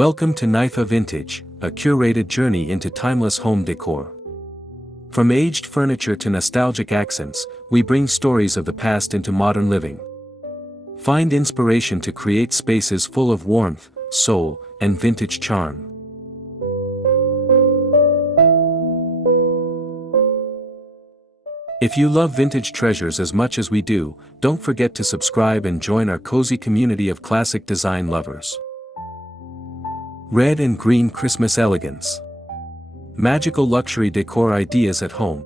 Welcome to Naifa Vintage, a curated journey into timeless home decor. From aged furniture to nostalgic accents, we bring stories of the past into modern living. Find inspiration to create spaces full of warmth, soul, and vintage charm. If you love vintage treasures as much as we do, don't forget to subscribe and join our cozy community of classic design lovers. Red and green Christmas elegance. Magical luxury decor ideas at home.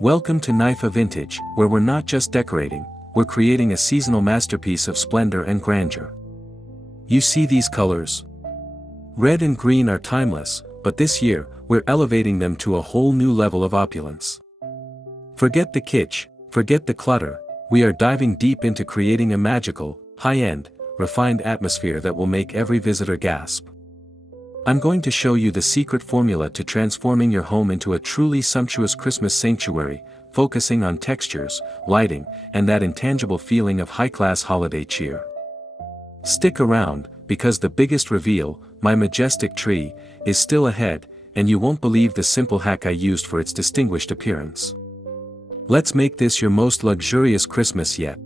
Welcome to Naifa Vintage, where we're not just decorating, we're creating a seasonal masterpiece of splendor and grandeur. You see these colors? Red and green are timeless, but this year, we're elevating them to a whole new level of opulence. Forget the kitsch, forget the clutter, we are diving deep into creating a magical, high-end, refined atmosphere that will make every visitor gasp. I'm going to show you the secret formula to transforming your home into a truly sumptuous Christmas sanctuary, focusing on textures, lighting, and that intangible feeling of high-class holiday cheer. Stick around, because the biggest reveal, my Majestic tree, is still ahead, and you won't believe the simple hack I used for its distinguished appearance. Let's make this your most luxurious Christmas yet.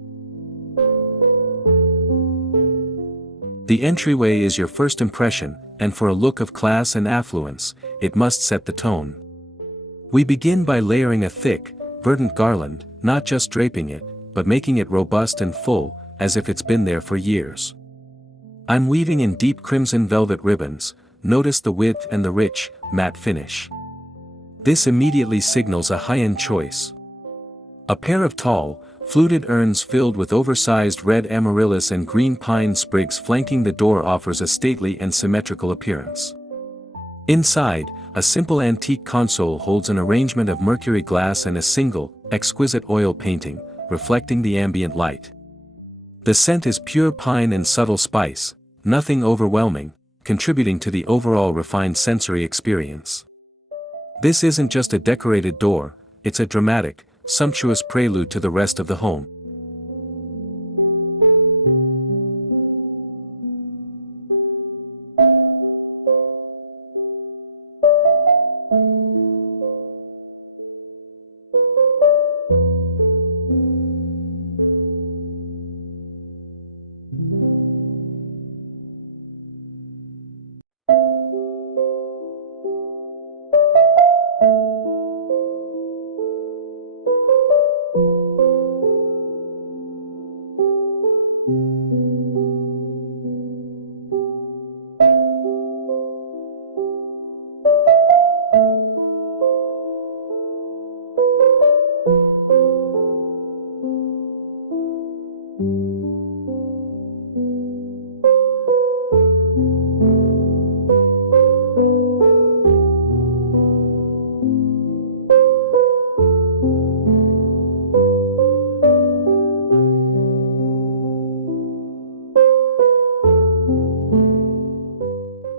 The entryway is your first impression, and for a look of class and affluence, it must set the tone. We begin by layering a thick, verdant garland, not just draping it, but making it robust and full, as if it's been there for years. I'm weaving in deep crimson velvet ribbons, notice the width and the rich, matte finish. This immediately signals a high-end choice. A pair of tall, fluted urns filled with oversized red amaryllis and green pine sprigs flanking the door offers a stately and symmetrical appearance. Inside, a simple antique console holds an arrangement of mercury glass and a single, exquisite oil painting, reflecting the ambient light. The scent is pure pine and subtle spice, nothing overwhelming, contributing to the overall refined sensory experience. This isn't just a decorated door, it's a dramatic, sumptuous prelude to the rest of the home.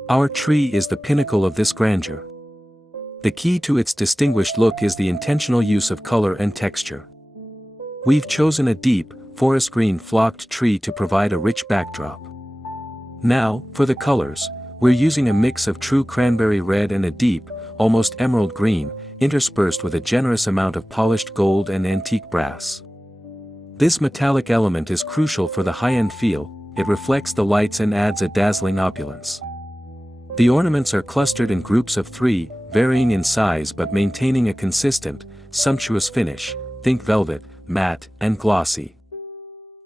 Our tree is the pinnacle of this grandeur. The key to its distinguished look is the intentional use of color and texture. We've chosen a deep, forest green flocked tree to provide a rich backdrop. Now, for the colors, we're using a mix of true cranberry red and a deep, almost emerald green, interspersed with a generous amount of polished gold and antique brass. This metallic element is crucial for the high-end feel, it reflects the lights and adds a dazzling opulence. The ornaments are clustered in groups of 3, varying in size but maintaining a consistent, sumptuous finish, think velvet, matte, and glossy.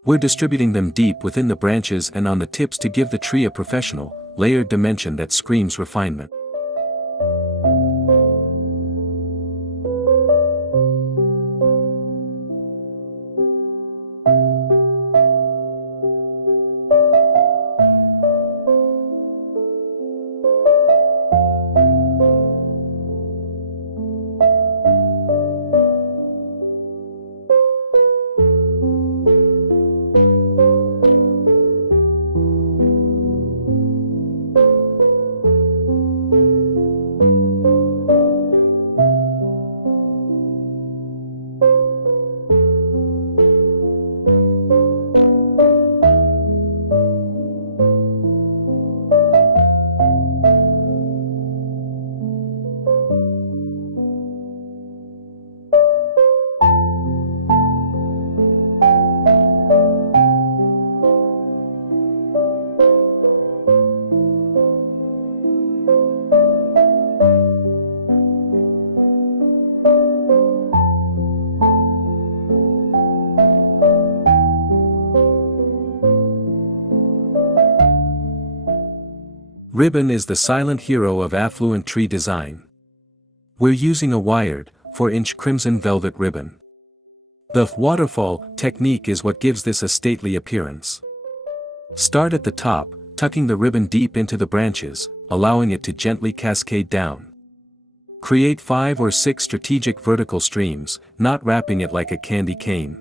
We're distributing them deep within the branches and on the tips to give the tree a professional, layered dimension that screams refinement. Ribbon is the silent hero of affluent tree design. We're using a wired, 4-inch crimson velvet ribbon. The waterfall technique is what gives this a stately appearance. Start at the top, tucking the ribbon deep into the branches, allowing it to gently cascade down. Create 5 or 6 strategic vertical streams, not wrapping it like a candy cane.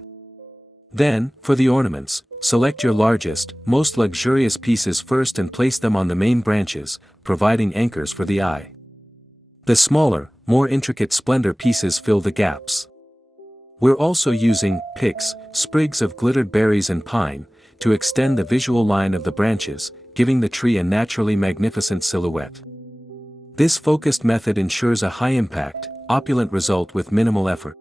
Then, for the ornaments, select your largest, most luxurious pieces first and place them on the main branches, providing anchors for the eye. The smaller, more intricate splendor pieces fill the gaps. We're also using picks, sprigs of glittered berries and pine, to extend the visual line of the branches, giving the tree a naturally magnificent silhouette. This focused method ensures a high-impact, opulent result with minimal effort.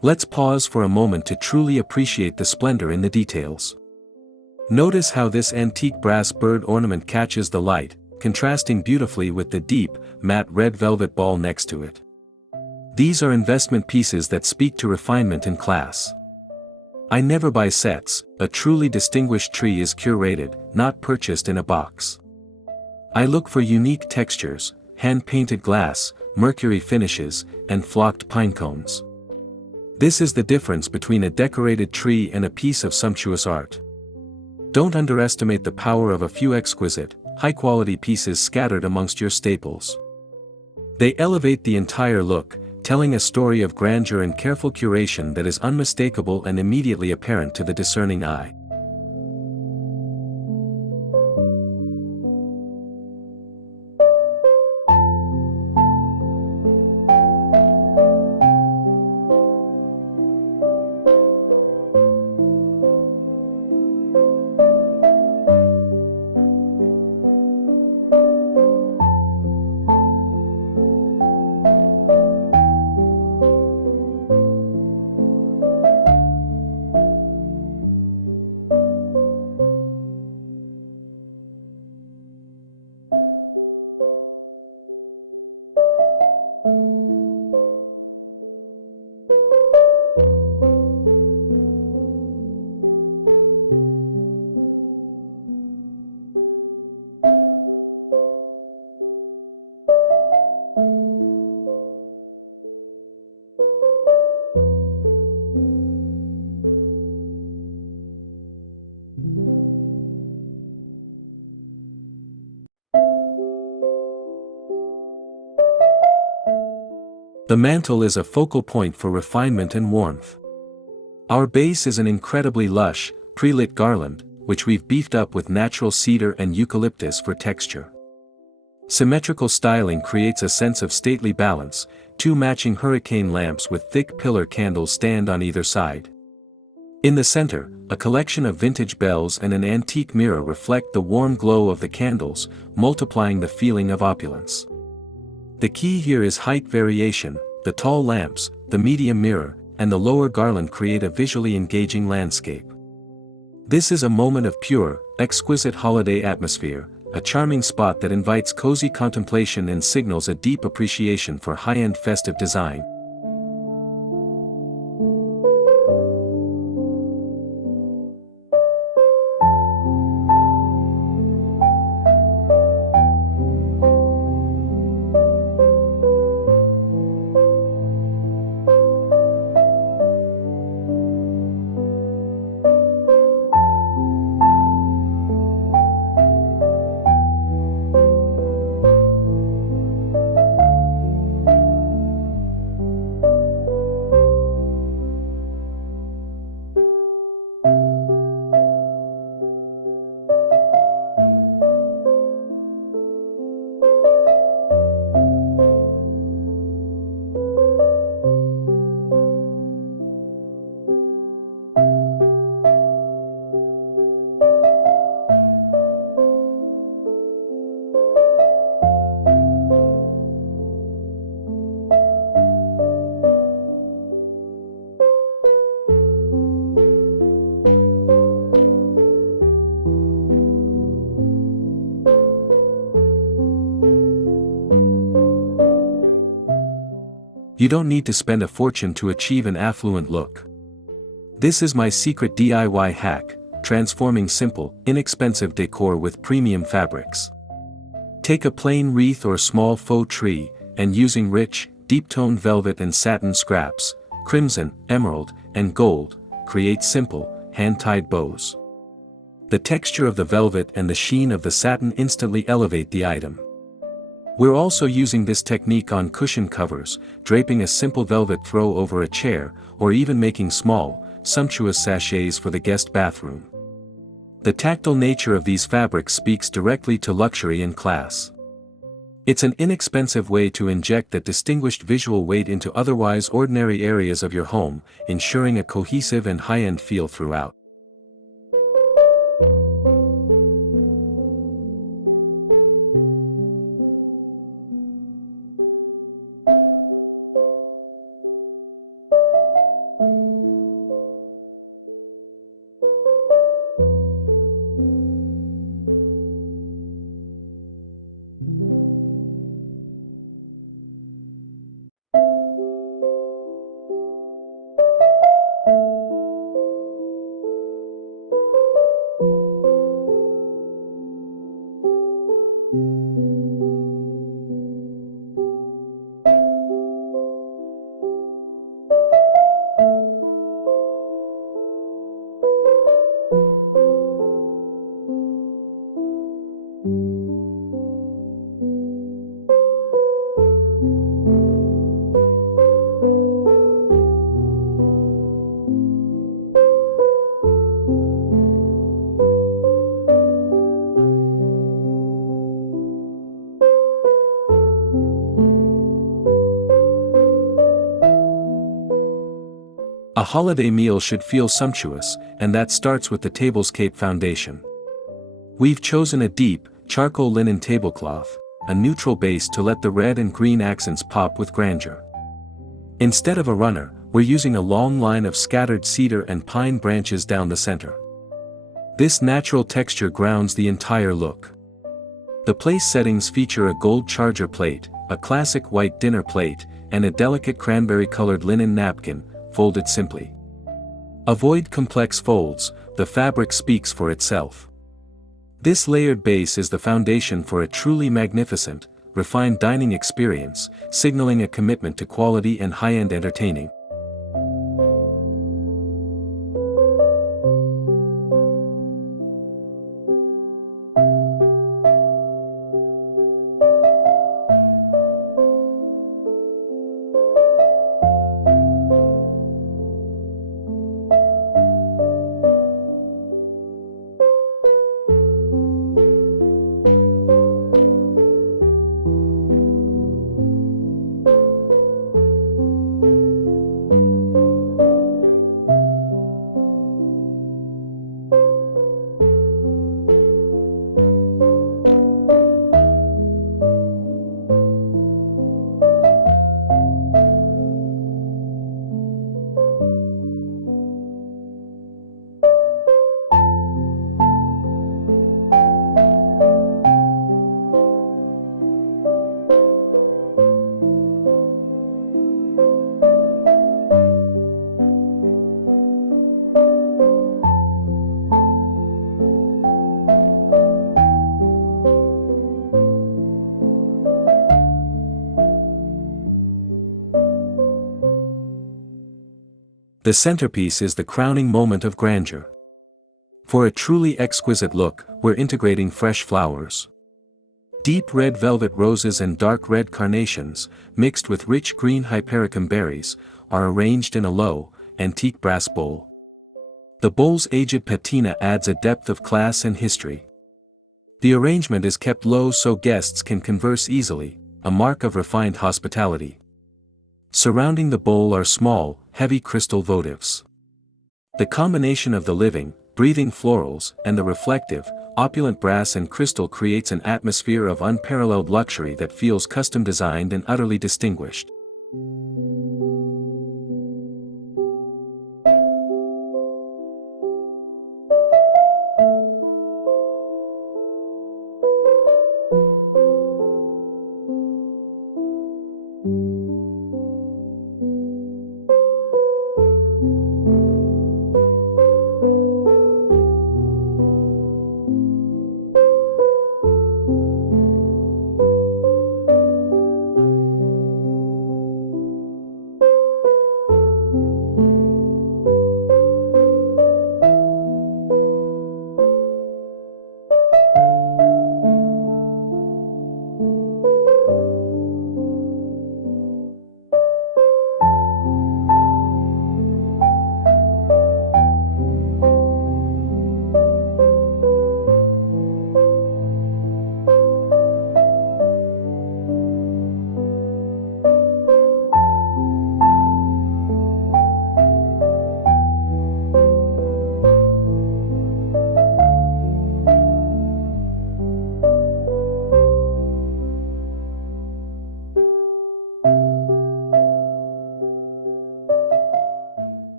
Let's pause for a moment to truly appreciate the splendor in the details. Notice how this antique brass bird ornament catches the light, contrasting beautifully with the deep, matte red velvet ball next to it. These are investment pieces that speak to refinement and class. I never buy sets, a truly distinguished tree is curated, not purchased in a box. I look for unique textures, hand-painted glass, mercury finishes, and flocked pine cones. This is the difference between a decorated tree and a piece of sumptuous art. Don't underestimate the power of a few exquisite, high-quality pieces scattered amongst your staples. They elevate the entire look, telling a story of grandeur and careful curation that is unmistakable and immediately apparent to the discerning eye. The mantle is a focal point for refinement and warmth. Our base is an incredibly lush, pre-lit garland, which we've beefed up with natural cedar and eucalyptus for texture. Symmetrical styling creates a sense of stately balance. 2 matching hurricane lamps with thick pillar candles stand on either side. In the center, a collection of vintage bells and an antique mirror reflect the warm glow of the candles, multiplying the feeling of opulence. The key here is height variation. The tall lamps, the medium mirror, and the lower garland create a visually engaging landscape. This is a moment of pure, exquisite holiday atmosphere, a charming spot that invites cozy contemplation and signals a deep appreciation for high-end festive design. You don't need to spend a fortune to achieve an affluent look. This is my secret DIY hack, transforming simple, inexpensive decor with premium fabrics. Take a plain wreath or small faux tree, and using rich, deep-toned velvet and satin scraps, crimson, emerald, and gold, create simple, hand-tied bows. The texture of the velvet and the sheen of the satin instantly elevate the item. We're also using this technique on cushion covers, draping a simple velvet throw over a chair, or even making small, sumptuous sachets for the guest bathroom. The tactile nature of these fabrics speaks directly to luxury and class. It's an inexpensive way to inject that distinguished visual weight into otherwise ordinary areas of your home, ensuring a cohesive and high-end feel throughout. A holiday meal should feel sumptuous, and that starts with the tablescape foundation. We've chosen a deep, charcoal linen tablecloth, a neutral base to let the red and green accents pop with grandeur. Instead of a runner, we're using a long line of scattered cedar and pine branches down the center. This natural texture grounds the entire look. The place settings feature a gold charger plate, a classic white dinner plate, and a delicate cranberry-colored linen napkin, folded simply. Avoid complex folds, the fabric speaks for itself. This layered base is the foundation for a truly magnificent, refined dining experience, signaling a commitment to quality and high-end entertaining. The centerpiece is the crowning moment of grandeur. For a truly exquisite look, we're integrating fresh flowers. Deep red velvet roses and dark red carnations, mixed with rich green hypericum berries, are arranged in a low, antique brass bowl. The bowl's aged patina adds a depth of class and history. The arrangement is kept low so guests can converse easily, a mark of refined hospitality. Surrounding the bowl are small, heavy crystal votives. The combination of the living, breathing florals and the reflective, opulent brass and crystal creates an atmosphere of unparalleled luxury that feels custom designed and utterly distinguished.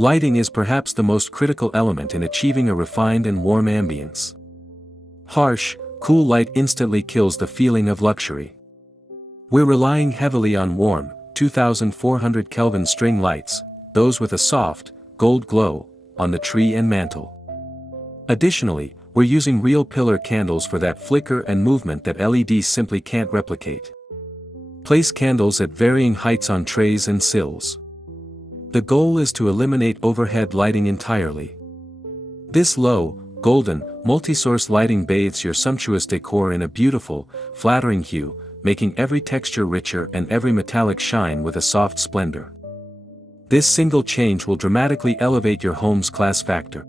Lighting is perhaps the most critical element in achieving a refined and warm ambience. Harsh, cool light instantly kills the feeling of luxury. We're relying heavily on warm, 2400 Kelvin string lights, those with a soft, gold glow, on the tree and mantel. Additionally, we're using real pillar candles for that flicker and movement that LEDs simply can't replicate. Place candles at varying heights on trays and sills. The goal is to eliminate overhead lighting entirely. This low, golden, multi-source lighting bathes your sumptuous decor in a beautiful, flattering hue, making every texture richer and every metallic shine with a soft splendor. This single change will dramatically elevate your home's class factor.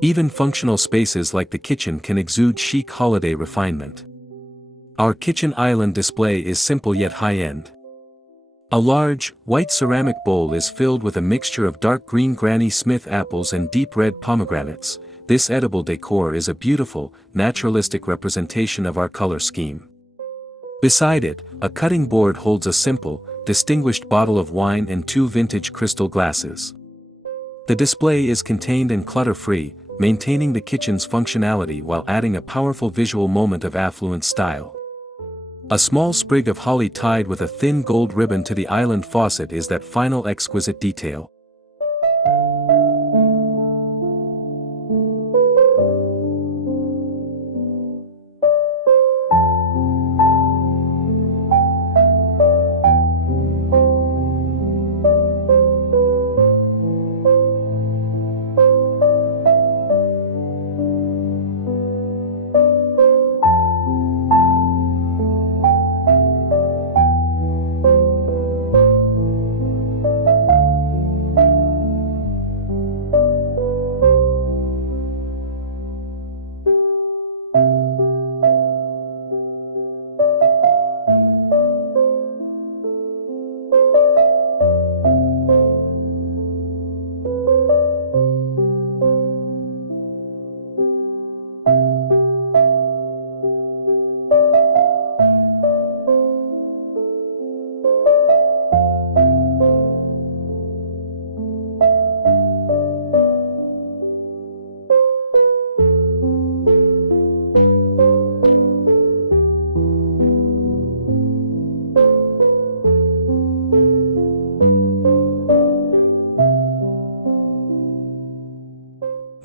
Even functional spaces like the kitchen can exude chic holiday refinement. Our kitchen island display is simple yet high-end. A large, white ceramic bowl is filled with a mixture of dark green Granny Smith apples and deep red pomegranates. This edible decor is a beautiful, naturalistic representation of our color scheme. Beside it, a cutting board holds a simple, distinguished bottle of wine and two vintage crystal glasses. The display is contained and clutter-free, maintaining the kitchen's functionality while adding a powerful visual moment of affluent style. A small sprig of holly tied with a thin gold ribbon to the island faucet is that final exquisite detail.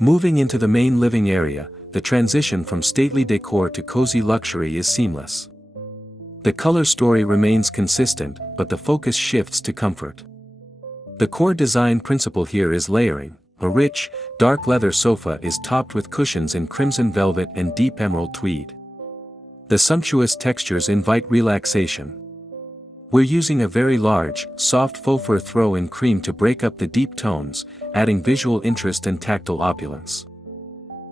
Moving into the main living area, the transition from stately decor to cozy luxury is seamless. The color story remains consistent, but the focus shifts to comfort. The core design principle here is layering. A rich, dark leather sofa is topped with cushions in crimson velvet and deep emerald tweed. The sumptuous textures invite relaxation. We're using a very large, soft faux fur throw in cream to break up the deep tones, adding visual interest and tactile opulence.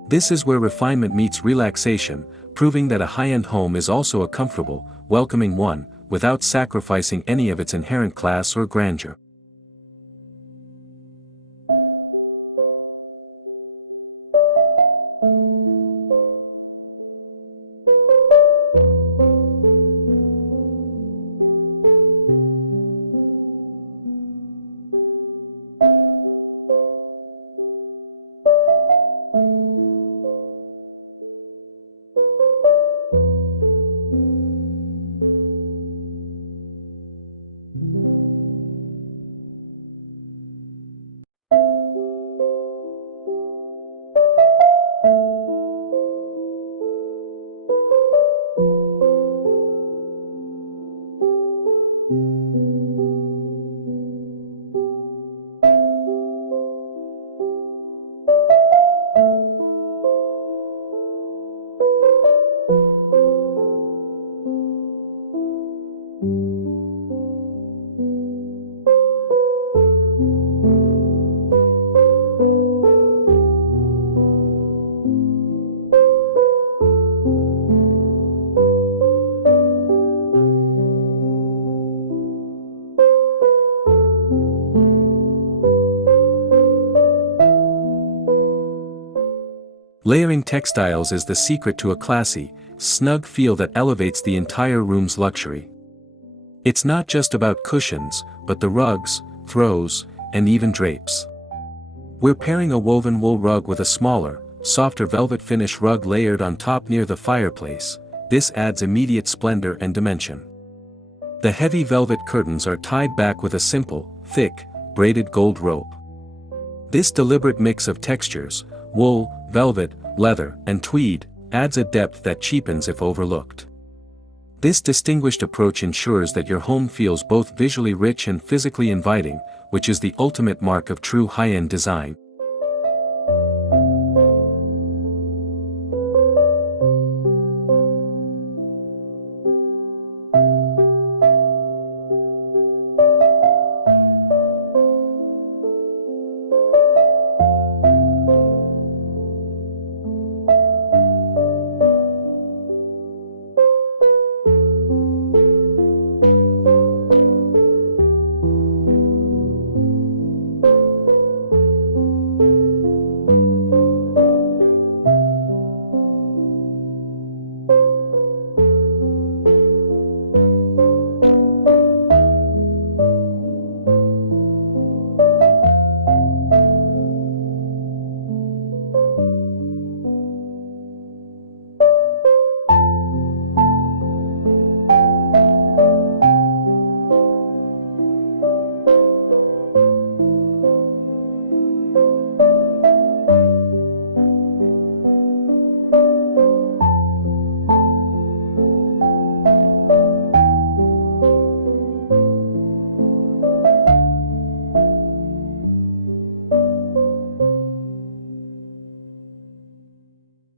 This is where refinement meets relaxation, proving that a high-end home is also a comfortable, welcoming one, without sacrificing any of its inherent class or grandeur. Layering textiles is the secret to a classy, snug feel that elevates the entire room's luxury. It's not just about cushions, but the rugs, throws, and even drapes. We're pairing a woven wool rug with a smaller, softer velvet finish rug layered on top near the fireplace. This adds immediate splendor and dimension. The heavy velvet curtains are tied back with a simple, thick, braided gold rope. This deliberate mix of textures, wool, velvet, leather, and tweed, adds a depth that cheapens if overlooked. This distinguished approach ensures that your home feels both visually rich and physically inviting, which is the ultimate mark of true high-end design.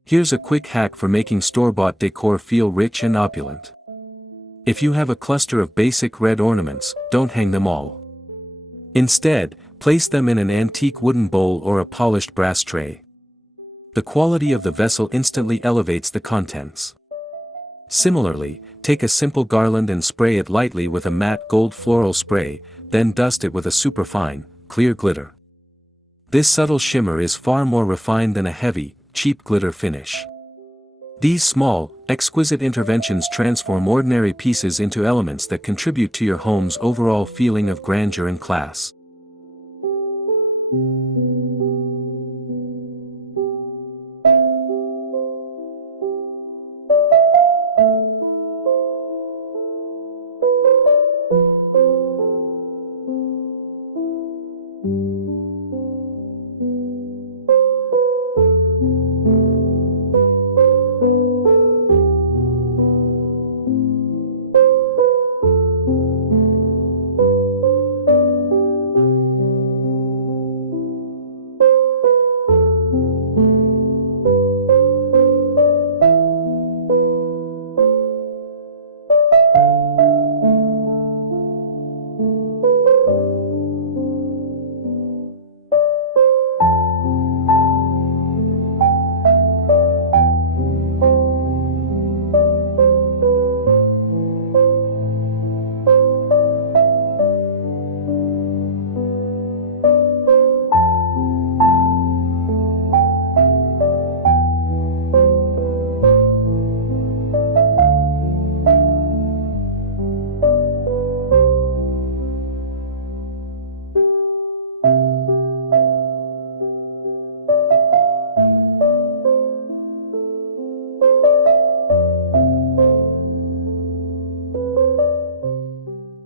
Here's a quick hack for making store-bought decor feel rich and opulent. If you have a cluster of basic red ornaments, don't hang them all. Instead, place them in an antique wooden bowl or a polished brass tray. The quality of the vessel instantly elevates the contents. Similarly, take a simple garland and spray it lightly with a matte gold floral spray, then dust it with a superfine, clear glitter. This subtle shimmer is far more refined than a heavy, cheap glitter finish. These small, exquisite interventions transform ordinary pieces into elements that contribute to your home's overall feeling of grandeur and class.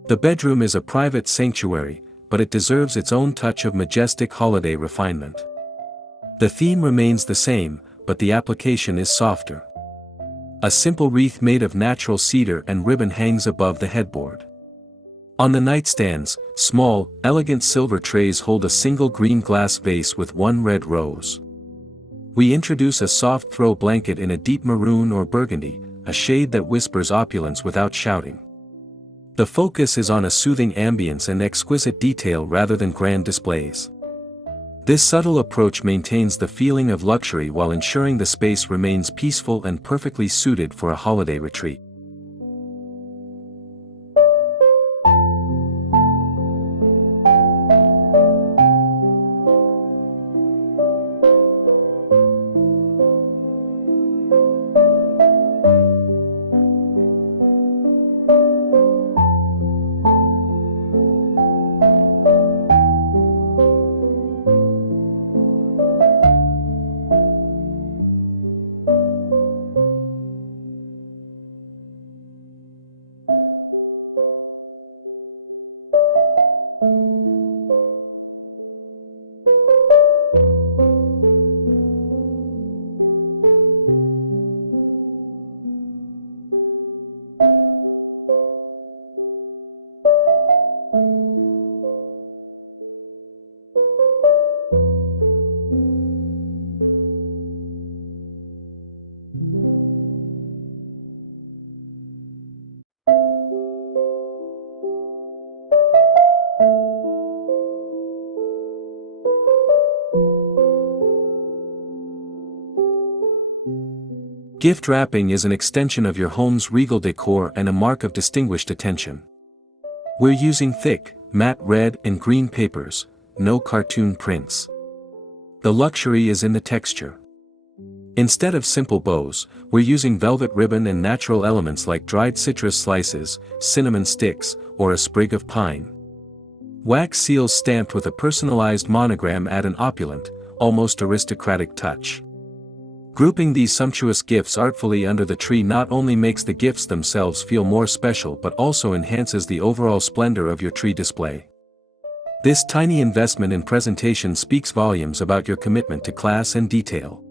The bedroom is a private sanctuary, but it deserves its own touch of majestic holiday refinement. The theme remains the same, but the application is softer. A simple wreath made of natural cedar and ribbon hangs above the headboard. On the nightstands, small, elegant silver trays hold a single green glass vase with one red rose. We introduce a soft throw blanket in a deep maroon or burgundy, a shade that whispers opulence without shouting. The focus is on a soothing ambience and exquisite detail rather than grand displays. This subtle approach maintains the feeling of luxury while ensuring the space remains peaceful and perfectly suited for a holiday retreat. Gift wrapping is an extension of your home's regal decor and a mark of distinguished attention. We're using thick, matte red and green papers, no cartoon prints. The luxury is in the texture. Instead of simple bows, we're using velvet ribbon and natural elements like dried citrus slices, cinnamon sticks, or a sprig of pine. Wax seals stamped with a personalized monogram add an opulent, almost aristocratic touch. Grouping these sumptuous gifts artfully under the tree not only makes the gifts themselves feel more special but also enhances the overall splendor of your tree display. This tiny investment in presentation speaks volumes about your commitment to class and detail.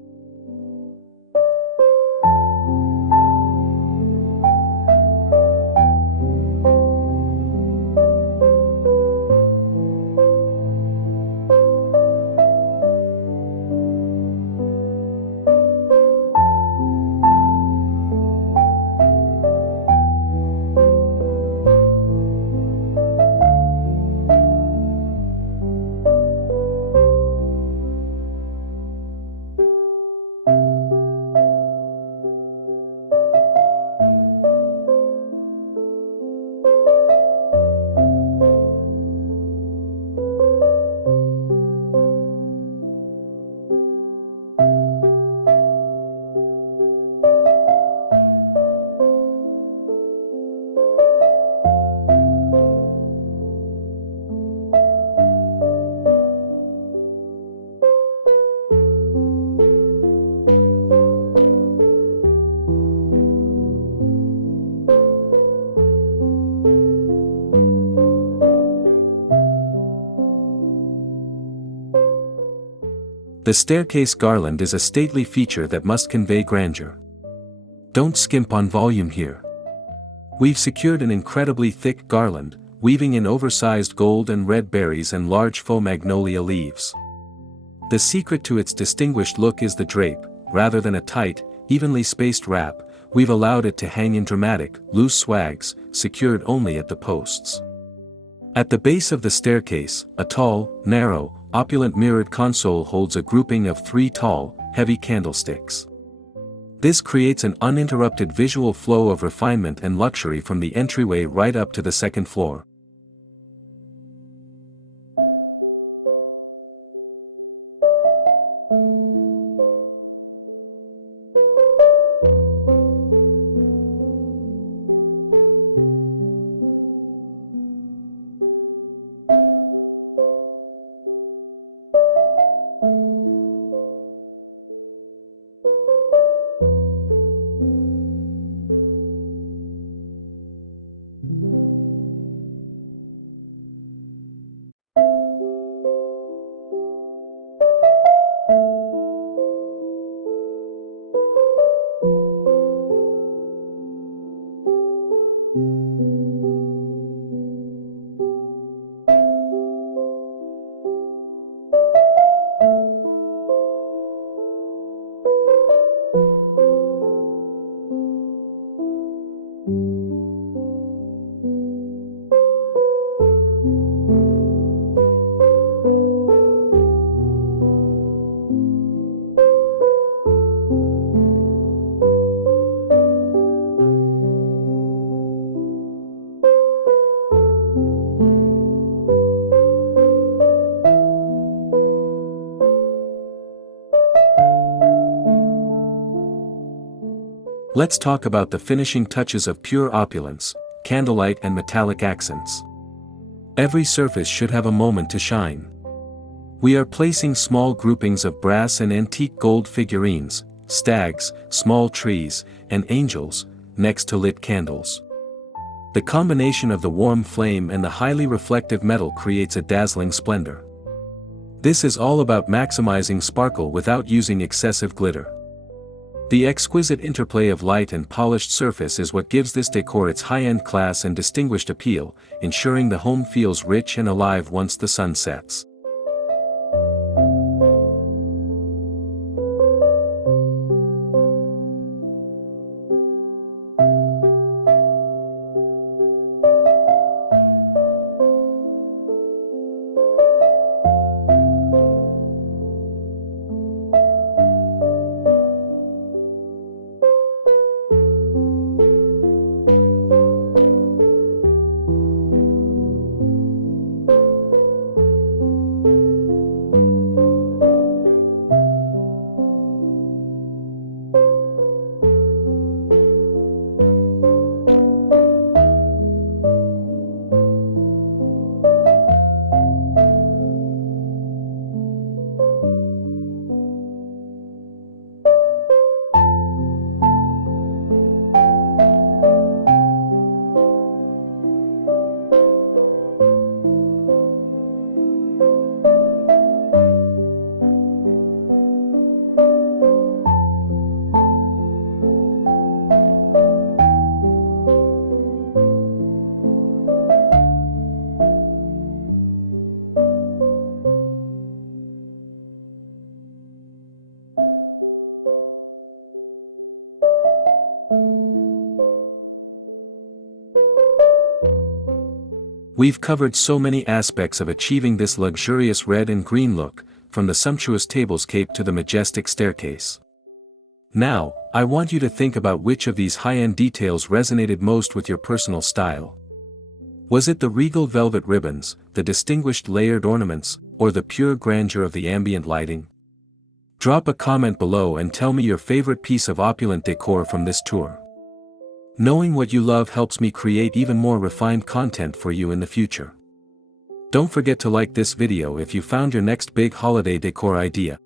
The staircase garland is a stately feature that must convey grandeur. Don't skimp on volume here. We've secured an incredibly thick garland, weaving in oversized gold and red berries and large faux magnolia leaves. The secret to its distinguished look is the drape. Rather than a tight, evenly spaced wrap, we've allowed it to hang in dramatic, loose swags, secured only at the posts. At the base of the staircase, a tall, narrow, opulent mirrored console holds a grouping of 3 tall, heavy candlesticks. This creates an uninterrupted visual flow of refinement and luxury from the entryway right up to the second floor. Let's talk about the finishing touches of pure opulence, candlelight and metallic accents. Every surface should have a moment to shine. We are placing small groupings of brass and antique gold figurines, stags, small trees, and angels, next to lit candles. The combination of the warm flame and the highly reflective metal creates a dazzling splendor. This is all about maximizing sparkle without using excessive glitter. The exquisite interplay of light and polished surface is what gives this decor its high-end class and distinguished appeal, ensuring the home feels rich and alive once the sun sets. We've covered so many aspects of achieving this luxurious red and green look, from the sumptuous tablescape to the majestic staircase. Now, I want you to think about which of these high-end details resonated most with your personal style. Was it the regal velvet ribbons, the distinguished layered ornaments, or the pure grandeur of the ambient lighting? Drop a comment below and tell me your favorite piece of opulent decor from this tour. Knowing what you love helps me create even more refined content for you in the future. Don't forget to like this video if you found your next big holiday decor idea.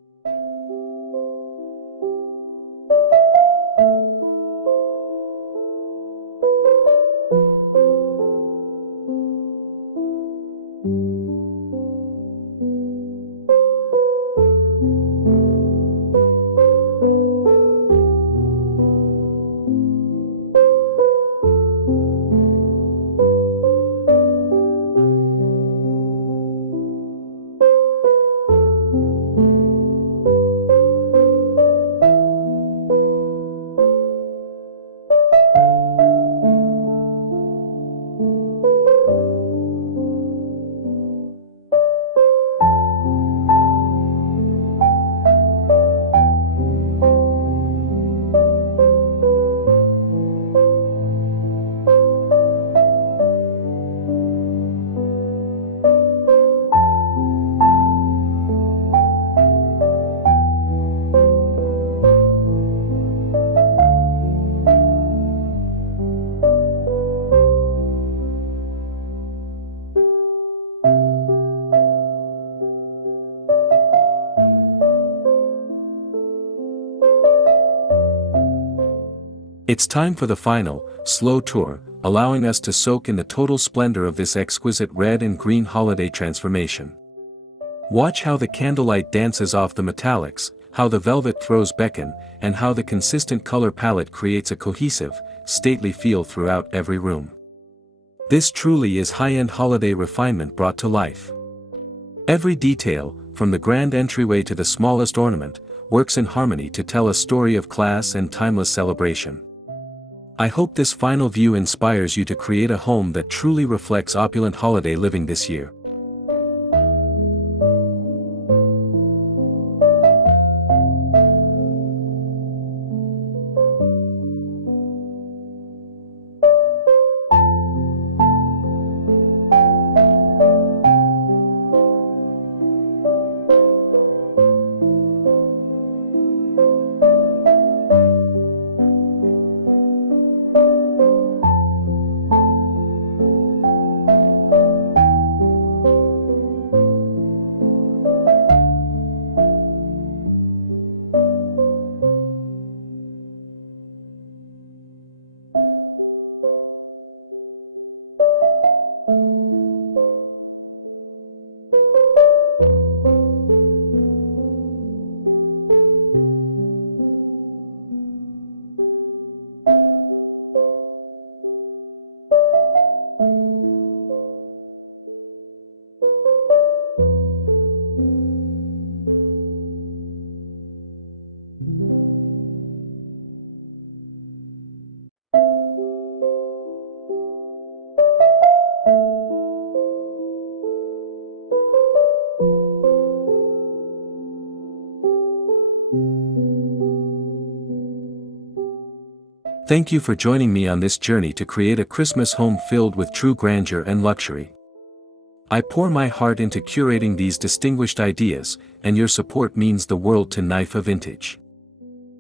It's time for the final, slow tour, allowing us to soak in the total splendor of this exquisite red and green holiday transformation. Watch how the candlelight dances off the metallics, how the velvet throws beckon, and how the consistent color palette creates a cohesive, stately feel throughout every room. This truly is high-end holiday refinement brought to life. Every detail, from the grand entryway to the smallest ornament, works in harmony to tell a story of class and timeless celebration. I hope this final view inspires you to create a home that truly reflects opulent holiday living this year. Thank you for joining me on this journey to create a Christmas home filled with true grandeur and luxury. I pour my heart into curating these distinguished ideas, and your support means the world to Naifa Vintage.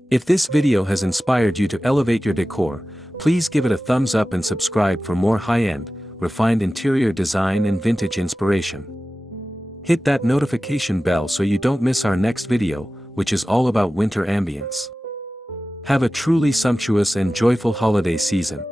If this video has inspired you to elevate your decor, please give it a thumbs up and subscribe for more high-end, refined interior design and vintage inspiration. Hit that notification bell so you don't miss our next video, which is all about winter ambience. Have a truly sumptuous and joyful holiday season.